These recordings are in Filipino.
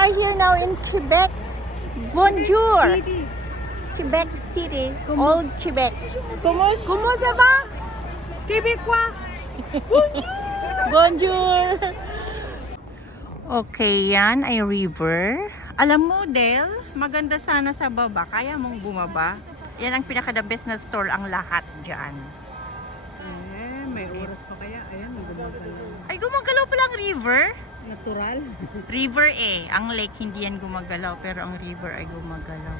are here now in Quebec. Bonjour. Quebec City. Old Quebec. Comment ça va? Québécois. Bonjour. Okay, yan ay river. Alam mo, Del, maganda sana sa baba. Kaya mong bumaba. Yan ang pinaka-the best na store ang lahat dyan. May oras pa kaya. Ayan, gumagalaw. Ay, gumagalaw pala ang river. Natural. River Ang lake hindi yan gumagalaw, pero ang river ay gumagalaw.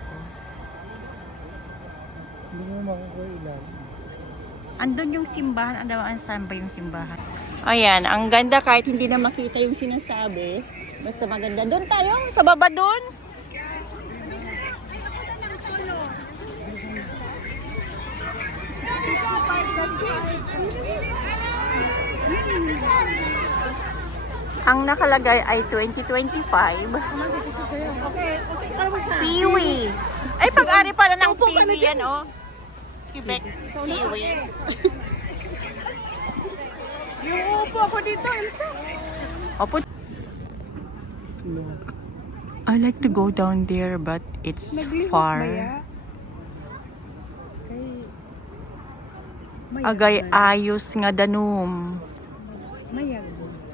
Hindi mo makukuha ilan. Andun yung simbahan. Saan ba yung simbahan? Ayan, ang ganda kahit hindi na makita yung sinasabi. Basta maganda. Doon tayo, sa baba doon. Ang nakalagay ay 2025. Piwi. Ay, pag-ari pala ng Piwi yan, oh. Quebec Piwi. Yung upo ako dito, Elsa. Opo. I like to go down there, but it's far. Agay ayos nga danum.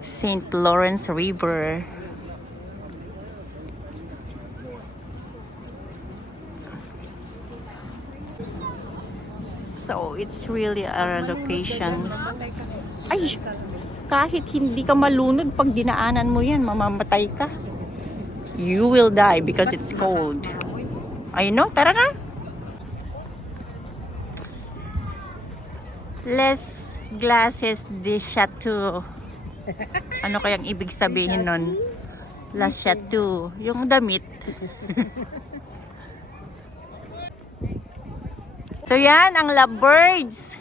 St. Lawrence River. So, it's really a location. Ay, kahit hindi ka malunod, pag dinaanan mo yan, mamamatay ka. You will die because it's cold. I know, tara na. Les glasses de chateau. Ano kayang ibig sabihin nun? La chateau. Yung damit. So yan, ang lovebirds.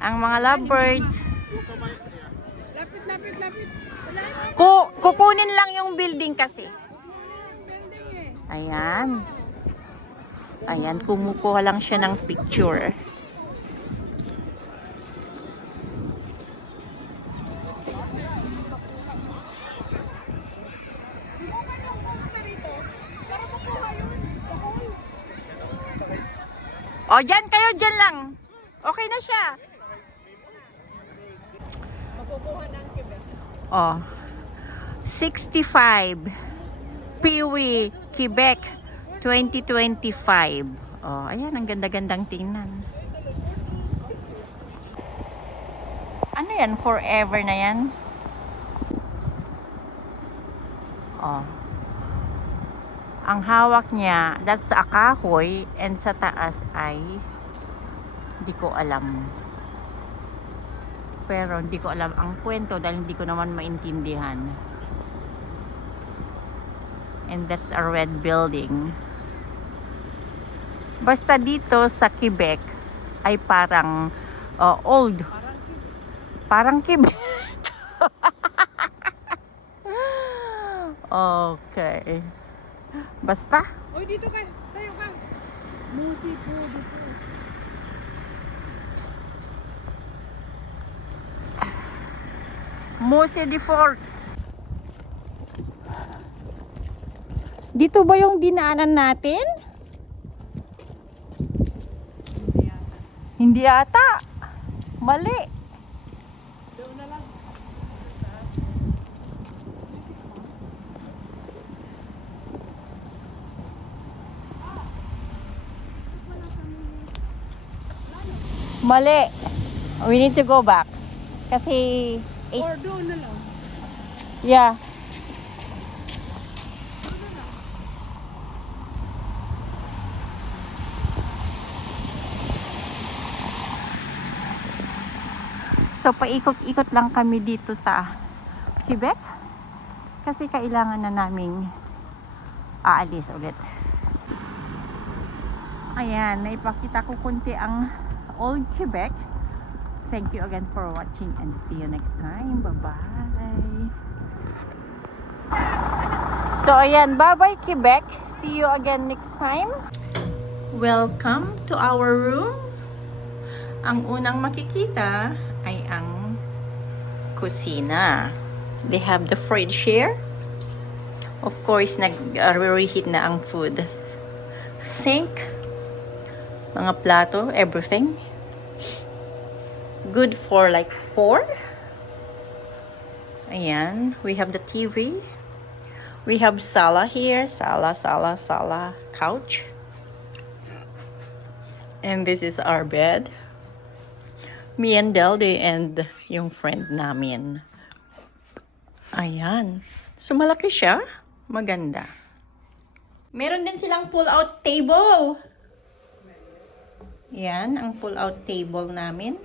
Ang mga lovebirds. Lapit. Kukunin lang yung building kasi. Ayan. Ayan, kumukuha lang siya ng picture. O, dyan kayo, dyan lang. Okay na siya. O, 65. Piwi, Quebec, 2025. O, ayan, ang ganda-gandang tingnan. Ano yan? Forever na yan? O. Ang hawak niya, that's a kahoy, and sa taas ay hindi ko alam. Pero hindi ko alam ang kwento dahil hindi ko naman maintindihan. And that's a red building. Basta dito sa Quebec ay parang old. Parang Quebec. Okay. Basta. Oy, dito ka. Tayo ka. Musi po dito. Musée du Fort. Dito ba yung dinaanan natin? Hindi ata. Mali. Doon na lang. Mali. We need to go back. Kasi Or doon na lang. yeah. So paikot-ikot lang kami dito sa Quebec kasi kailangan na naming aalis ulit. Ayan, naipakita ko kunti ang Old Quebec. Thank you again for watching and see you next time. Bye-bye. So ayan, bye-bye Quebec. See you again next time. Welcome to our room. Ang unang makikita ay ang kusina. They have the fridge here. Of course, nag-reheat na ang food. Sink, mga plato, everything. Good for like 4. Ayan, we have the TV. We have sala here, sala, couch. And this is our bed. Me and Delde and yung friend namin. Ayan. So, malaki siya. Maganda. Meron din silang pull-out table. Yan, ang pull-out table namin.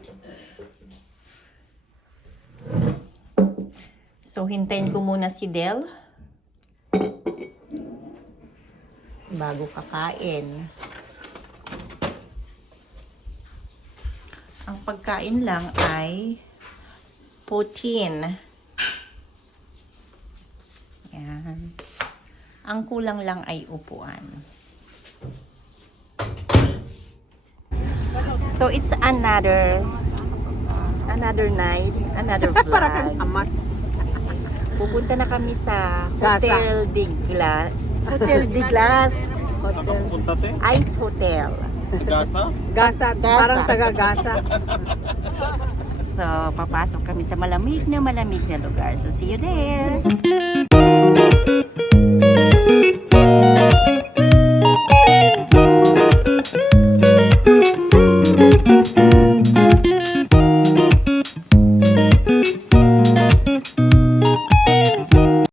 So, hintayin ko muna si Del bago kakain. Ang pagkain lang ay poutine. Yan. Ang kulang lang ay upuan. So, it's another night, another Para kang vlog. amas. Pupunta na kami sa Gasa. Hotel de Glass. Hotel de Glass. Saan ka pupunta, te? Ice Hotel. Si Gasa? Gasa, parang taga-gasa. So, papasok kami sa malamig na lugar. So, see you there.